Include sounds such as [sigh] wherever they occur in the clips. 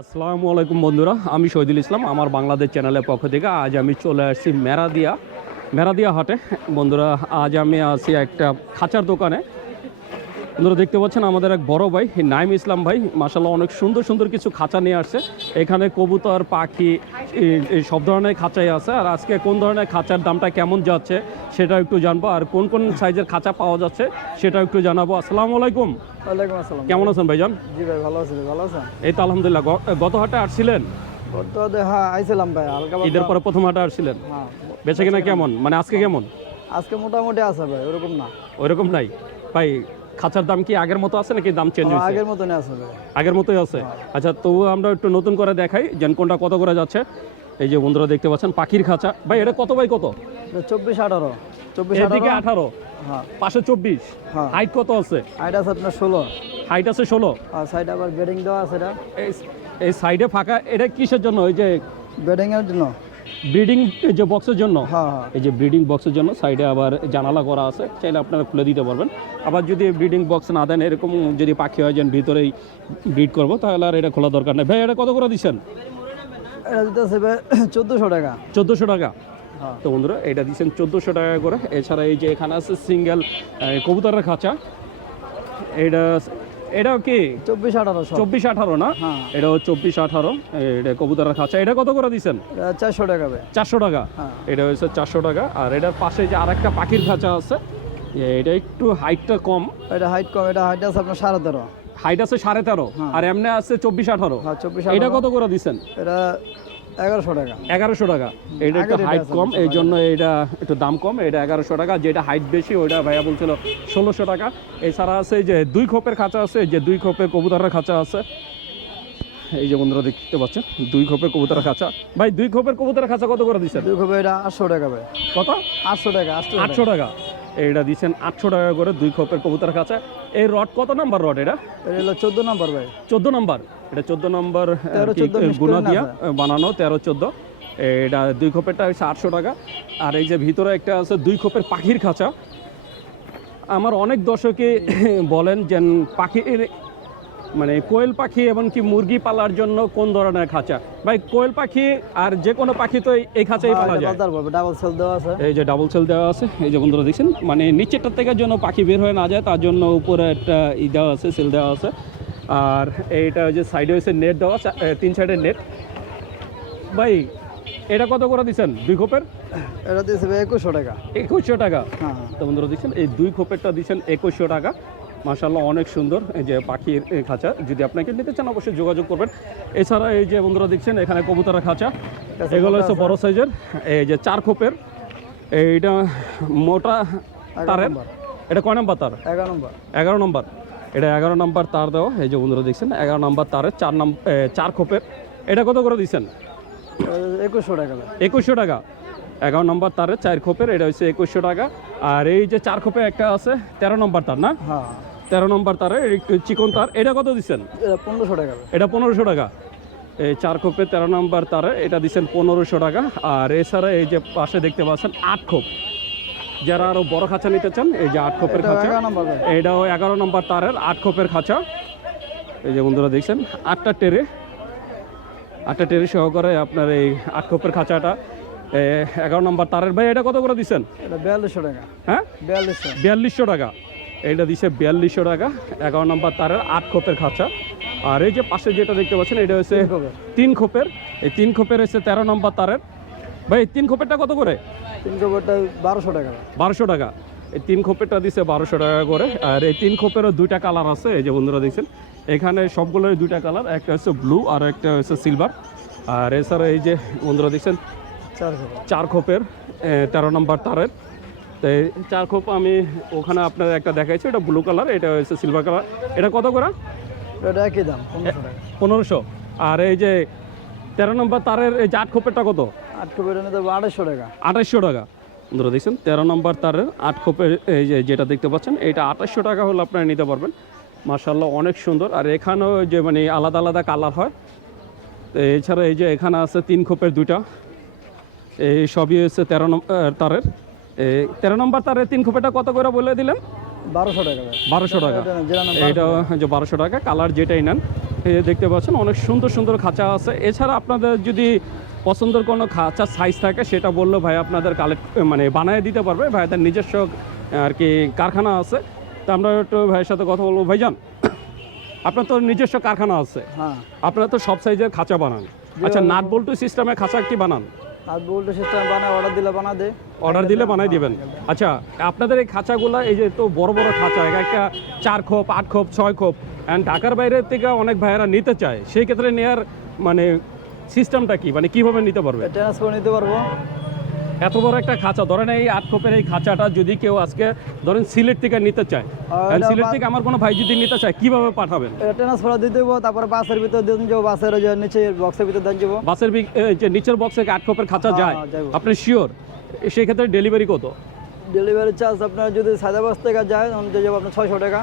আসসালামু আলাইকুম বন্ধুরা, আমি শহীদুল ইসলাম, আমার বাংলাদেশ চ্যানেলের পক্ষ থেকে আজ আমি চলে আসছি মেরাদিয়া মেরাদিয়া হাটে। বন্ধুরা, আজ আমি আছি একটা খাঁচার দোকানে। বন্ধুরা দেখতে পাচ্ছেন আমাদের এক বড় ভাই নাইম ইসলাম ভাই। মাসাল্লাহ অনেক সুন্দর সুন্দর কিছু খাঁচা নিয়ে আসছে। এখানে কবুতর পাখি এই- সব ধরনের খাঁচাই আছে। আর আজকে কোন ধরনের খাঁচার দামটা কেমন যাচ্ছে সেটা একটু জানব। আর কোন কোন সাইজের খাঁচা পাওয়া যাচ্ছে সেটা একটু জানাব। আসসালামু আলাইকুম। ওয়ালাইকুম আসসালাম কেমন আছেন ভাইজান? জি ভাই ভালো আছি ভাই, ভালো আছেন? এই তো আলহামদুলিল্লাহ। গত হাটে আসছিলেন? হ্যাঁ আইছিলাম ভাই হালকা ঈদের পরে প্রথম হাটে আসছিলেন? হ্যাঁ। বেচে কিনা কেমন? মানে আজকে কেমন? আজকে মোটামুটি আছে ভাই ওরকম না। ওইরকম নাই? ভাই খাঁচার দাম কি আগের মতো আছে নাকি দাম চেঞ্জ হ্যাঁ, হয়েছে? আগের মতনই আছে আগের মতোই আছে? আচ্ছা তবু আমরা একটু নতুন করে দেখাই যেন কোনটা কত করে যাচ্ছে। এই যে বন্ধুরা দেখতে পাচ্ছেন পাখির খাঁচা। ভাই এটা কত বাই কত? চব্বিশ আঠারো। চব্বিশ এদিকে আঠারো। হ্যাঁ। পাশে চব্বিশ। হ্যাঁ। হাইট কত আছে? হাইট আছে আপনার ষোলো। হাইট আছে ষোলো? আর সাইড আবার বেডিং দেওয়া আছে এটা। এই- এই সাইডে ফাঁকা এটা কিসের জন্য? ওই যে বেডিং এর জন্য। ব্রিডিং যে বক্সের জন্য হ্যাঁ হ্যাঁ। এই যে ব্রিডিং বক্সের জন্য সাইডে আবার জানালা করা আছে চাইলে আপনারা খুলে দিতে পারবেন। আবার যদি ব্রিডিং বক্স না দেন এরকম যদি পাখি হয় যেন ভিতরেই ব্রিড করব তাহলে আর এটা খোলা দরকার নেই। ভাই এটা কত করে দিচ্ছেন? [coughs] চোদ্দোশো টাকা। চোদ্দোশো টাকা? হ্যাঁ। তো বন্ধুরা এটা দিচ্ছেন চোদ্দোশো টাকা করে। এছাড়া এই যে এখানে আছে সিঙ্গেল কবুতরের খাঁচা। এটা এটাও কি? চব্বিশ আঠারো চব্বিশ আঠারো না? হ্যাঁ। এটাও চব্বিশ আঠারো। এটা কবুতরের খাঁচা। এটা কত করে দিচ্ছেন চারশো টাকা চারশো টাকা? হ্যাঁ। এটা হচ্ছে চারশো টাকা। আর এটার পাশে যে আরেকটা পাখির খাঁচা আছে এটা একটু হাইটটা কম। এটা হাইট কম এটা হাইট আছে আপনার সাড়ে তেরো। হাইট আছে সাড়ে তেরো। হ্যাঁ। আর এমনি আছে চব্বিশ আঠারো। এটা কত করে দিচ্ছেন এটা এগারোশো টাকা। এগারোশো টাকা। এটা একটু হাইট কম এই জন্য এটা একটু দাম কম এটা এগারোশো টাকা। যেটা হাইট বেশি ওইটা ভাইয়া বলছিল ষোলোশো টাকা। এছাড়া আছে এই যে দুই খোপের খাঁচা আছে যে দুই খোপের কবুতরের খাঁচা আছে। এই যে বন্ধুরা দেখতে পাচ্ছেন দুই খোপের কবুতরের খাঁচা। ভাই দুই খোপের কবুতরের খাঁচা কত করে দিচ্ছেন? দুই কবে এটা আটশো টাকা ভাই। কত? আটশো টাকা। আটশো টাকা। এইটা দিচ্ছেন আটশো টাকা করে দুই খোপের কবুতরের খাঁচা। এই রড কত নাম্বার রড এটা? এটা হলো চোদ্দ নাম্বার ভাই। চোদ্দ নম্বর। এটা চোদ্দ নম্বর গুণা দিয়া বানানো তেরো চোদ্দ। এটা দুই খোপেরটা হচ্ছে আটশো টাকা। আর এই যে ভিতরে একটা আছে দুই খোপের পাখির খাঁচা। আমার অনেক দর্শকে [laughs] বলেন যে পাখির মানে কোয়েল পাখি এবং কি মুরগি পালার জন্য কোন ধরনের খাঁচা? ভাই কোয়েল পাখি আর যে কোনো পাখি তো এই খাঁচাই পালা যায়। ডাবল সেল দেওয়া আছে। এই যে ডাবল সেল দেওয়া আছে। এই যে বন্ধুরা দেখছেন মানে নিচেরটার থেকে যেন পাখি বের হয়ে না যায় তার জন্য উপরে একটা ই দেওয়া আছে সেল দেওয়া আছে। আর এইটা ওই যে সাইডে হচ্ছে নেট দেওয়া তিন সাইডের নেট ভাই এটা কত করে দিচ্ছেন দুই খোপের? এটা দিয়েছে ভাই একুশশো টাকা। একুশশো টাকা। হ্যাঁ। তো বন্ধুরা দিচ্ছেন এই দুই খোপেরটা দিচ্ছেন একুশশো টাকা। মাশাল্লাহ অনেক সুন্দর। এই যে পাখির খাঁচা। যদি আপনাকে নিতে চান অবশ্যই যোগাযোগ করবেন। এছাড়া এই যে বন্ধুরা দেখছেন এখানে কবুতরের খাঁচা। এগুলো হচ্ছে। বড় সাইজের। এই যে চার খোপের। এইটা মোটা তারের। এটা কয় নাম্বার তার? এগারো নম্বর। এগারো নম্বর। এটা এগারো নাম্বার তার দেওয়া এই যে বন্ধুরা দেখছেন এগারো নাম্বার তারের চার নাম চার খোপের। এটা কত করে দিচ্ছেন একুশশো টাকা। একুশশো টাকা। এগারো নম্বর তারের চার খোপের এটা হচ্ছে একুশশো টাকা। আর এই যে চার খোপে একটা আছে তেরো নম্বর তার না? হ্যাঁ। তেরো নম্বর তারের একটু চিকন তার এটা কত দিচ্ছেন পনেরোশো টাকা। এটা পনেরোশো টাকা। এই চার খোপে তেরো নম্বর তারে এটা দিচ্ছেন পনেরোশো টাকা। আর এছাড়া এই যে পাশে দেখতে পাচ্ছেন আট খোপ। যারা আরও বড় খাঁচা নিতে চান এই যে আট খোপের খাঁচা এটাও এগারো নম্বর তারের আট খোপের খাঁচা। এই যে বন্ধুরা দেখছেন আটটা টেরে আটটা টেরে সহকারে আপনার এই আট খোপের খাঁচাটা এগারো নম্বর তারের। ভাই এটা কত করে দিচ্ছেন? বিয়াল্লিশশো টাকা। হ্যাঁ? বিয়াল্লিশশো। বিয়াল্লিশশো টাকা। এইটা দিচ্ছে বিয়াল্লিশশো টাকা এগারো নম্বর তারের আট খোপের খাঁচা। আর এই যে পাশে যেটা দেখতে পাচ্ছেন এটা হচ্ছে তিন খোপের। এই তিন খোপের হচ্ছে তেরো নম্বর তারের। ভাই এই তিন খোপেরটা কত করে? তিন কবেরটা বারোশো টাকা। বারোশো টাকা। এই তিন খোপেরটা দিচ্ছে বারোশো টাকা করে। আর এই তিন খোপেরও দুইটা কালার আছে এই যে বন্ধুরা দেখছেন। এখানে সবগুলোর দুইটা কালার একটা হচ্ছে ব্লু আর একটা হচ্ছে সিলভার। আর এছাড়া এই যে বন্ধুরা দেখছেন চার খোপের তেরো নম্বর তারের। তো এই চার খোপ আমি ওখানে আপনার একটা দেখাইছি এটা ব্লু কালার এটা হচ্ছে সিলভার কালার। এটা কত করে? এটা একই দাম পনেরোশো পনেরোশো। আর এই যে তেরো নম্বর তারের এই যে আট খোপেরটা কত? আট কবের নিতে হবে আড়াইশো টাকা। টাকা। ধরে দেখছেন তেরো নম্বর তারের আট খোপের এই যে যেটা দেখতে পাচ্ছেন এটা আঠাশশো টাকা হলে আপনারা নিতে পারবেন। মার্শাল্লাহ অনেক সুন্দর। আর এখানেও যে মানে আলাদা আলাদা কালার হয়। এছাড়া এই যে এখানে আছে তিন খোপের দুইটা। এই সবই হচ্ছে তেরো নম্বর তারের। তেরো নম্বর তারের তিন খোপেটা কত করে বলে দিলেন? বারোশো টাকা। বারোশো টাকা। এটা যে বারোশো টাকা। কালার যেটাই নেন এই দেখতে পাচ্ছেন অনেক সুন্দর সুন্দর খাঁচা আছে। এছাড়া আপনাদের যদি পছন্দের কোনো খাঁচার সাইজ থাকে সেটা বলল ভাই আপনাদের কালেক্ট মানে বানিয়ে দিতে পারবে। ভাইদের নিজস্ব আর কি কারখানা আছে। তা আমরা একটু ভাইয়ের সাথে কথা বলব। ভাইজান আপনার তো নিজস্ব কারখানা আছে। হ্যাঁ। আপনারা তো সব সাইজের খাঁচা বানান। আচ্ছা নাট বল্টু সিস্টেমে খাঁচা কি বানান? আর সিস্টেম বানায় অর্ডার দিলে বানা দে অর্ডার দিলে বানাই দিবেন। আচ্ছা আপনাদের এই খাঁচাগুলো এই যে তো বড় বড় খাঁচা একটা চার খোপ আট খোপ ছয় খোপ অ্যান্ড ঢাকার বাইরের থেকে অনেক ভাইয়েরা নিতে চায়। সেই ক্ষেত্রে নেওয়ার মানে সিস্টেমটা কি? মানে কীভাবে নিতে পারবে? ট্রান্সফার নিতে পারব। এত বড় একটা খাঁচা ধরেন এই আট খোপের এই খাঁচাটা যদি কেউ আজকে ধরেন সিলেট থেকে নিতে চায় সিলেট থেকে আমার কোনো ভাই যদি নিতে চায় কীভাবে পাঠাবেন? ট্রান্সফার দিতে হব তারপরে বাসের ভিতর দিয়ে যাব বাসের ওই যে নিচে বক্সের ভিতর দিয়ে যাব বাসের যে নিচের বক্সে আট খোপের খাঁচা হ্যাঁ, যায় আপনি শিওর সেই ক্ষেত্রে ডেলিভারি কত? ডেলিভারি চার্জ আপনার যদি সাদাবাস থেকে যায় তখন আপনার ছয়শো টাকা।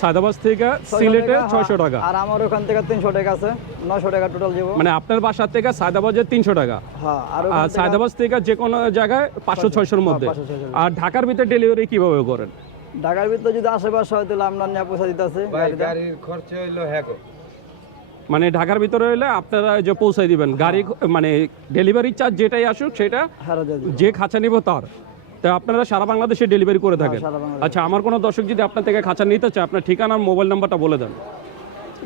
সায়দাবাদ থেকে 600 সিলেটে টাকা, ছয়শো হ্যাঁ। টাকা। আর আমার ওখান থেকে তিনশো টাকা আছে নয়শো টাকা টোটাল যাব। মানে আপনার বাসার থেকে সায়দাবাজে তিনশো টাকা। হ্যাঁ আর ওখান থেকে- যে কোনো জায়গায় পাঁচশো ছয়শোর মধ্যে। হ্যাঁ, 500, 600 আর ঢাকার ভিতরে ডেলিভারি কীভাবে করেন? ঢাকার ভিতরে যদি আশেপাশে হয় তাহলে আমরা নিয়ে পয়সা দিতে আছে গাড়ির খরচ হইল হ্যাঁ মানে ঢাকার ভিতরে হলে আপনারা যে পৌঁছাই দিবেন। গাড়ি মানে ডেলিভারি চার্জ যেটাই আসুক সেটা। যে খাঁচা নিব তার। তা আপনারা সারা বাংলাদেশে ডেলিভারি করে থাকেন। আচ্ছা আমার কোনো দর্শক যদি আপনার থেকে খাঁচা নিতে চায় আপনার ঠিকানা আর মোবাইল নাম্বারটা বলে দেন।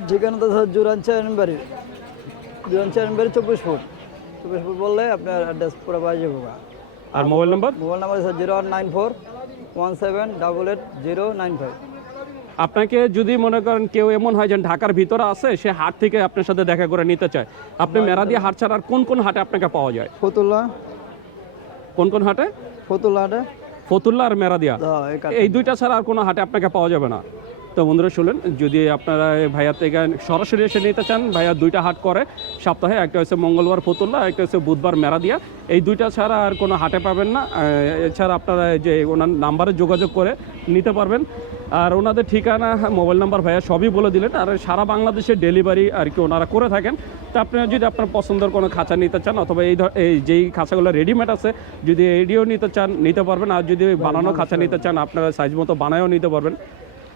ঠিকানা তো স্যার জুরান চেয়ারবাড়ি জুরান চেয়ারবাড়ি চব্বিশ ফুট। চব্বিশ ফুট বললে আপনার অ্যাড্রেস পুরো পাওয়া যাব আর mobile number mobile number sir zero nine four one seven double eight zero nine five আপনাকে যদি মনে করেন কেউ এমন হয় যে ঢাকার ভিতরে আছে সে হাট থেকে আপনার সাথে দেখা করে নিতে চায়। আপনি মেরা দিয়ে হাট ছাড়া আর কোন কোন হাটে আপনাকে পাওয়া যায়? ফতুল্লা কোন কোন হাটে? ফতুল্লা হাটে। ফতুল্লা আর মেরাদিয়া। হ্যাঁ, এই এই দুইটা ছাড়া আর কোনো হাটে আপনাকে পাওয়া যাবে না। তো বন্ধুরা শুনলেন, যদি আপনারা ভাইয়ার থেকে সরাসরি এসে নিতে চান, ভাইয়া দুইটা হাট করে সপ্তাহে, একটা হচ্ছে মঙ্গলবার ফতুল্লা, একটা হচ্ছে বুধবার মেরাদিয়া এই দুইটা ছাড়া আর কোনো হাটে পাবেন না। এছাড়া আপনারা যে ওনার নাম্বারে যোগাযোগ করে নিতে পারবেন। আর ওনাদের ঠিকানা, মোবাইল নাম্বার ভাইয়া সবই বলে দিলেন। আর সারা বাংলাদেশে ডেলিভারি আর কি ওনারা করে থাকেন। তা আপনারা যদি আপনার পছন্দের কোনো খাঁচা নিতে চান, অথবা এই এই যেই খাঁচাগুলো রেডিমেড আছে, যদি এইডিও নিতে চান, নিতে পারবেন। আর যদি বানানো খাঁচা নিতে চান, আপনারা সাইজ মতো বানায়ও নিতে পারবেন।